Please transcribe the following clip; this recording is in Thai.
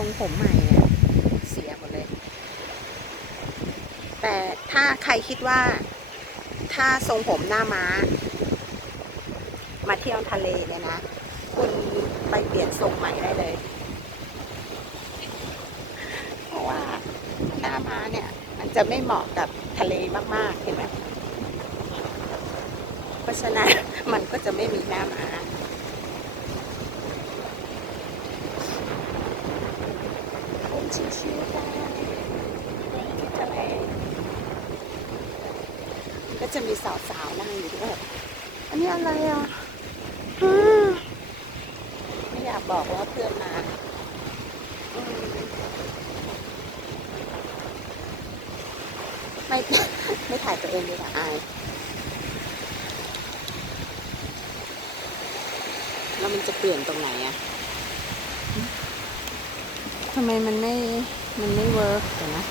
รงผมใหม่เนี่ยเสียหมดเลย แต่ถ้าใครคิดว่าถ้าทรงผมหน้าม้า มาเที่ยวทะเลเนี่ยนะ คุณไปเปลี่ยนทรงใหม่ได้เลย เพราะว่าหน้าม้าเนี่ย มันจะไม่เหมาะกับทะเลมากๆเห็นไหมเพราะฉะนั้นมันก็จะไม่มีหน้าม้า ผม ชิวๆได้ทะเลก็จะมีสาวๆนั่งอยู่ด้วยอันนี้อะไรอะไม่อยากบอกว่าเพื่อนมาไม่ไม่ถ่ายตัวเองดีกว่าอายแล้วมันจะเปลี่ยนตรงไหนอะำไมมันไม่ มันไม่เวิร์กเดี๋ยวนะ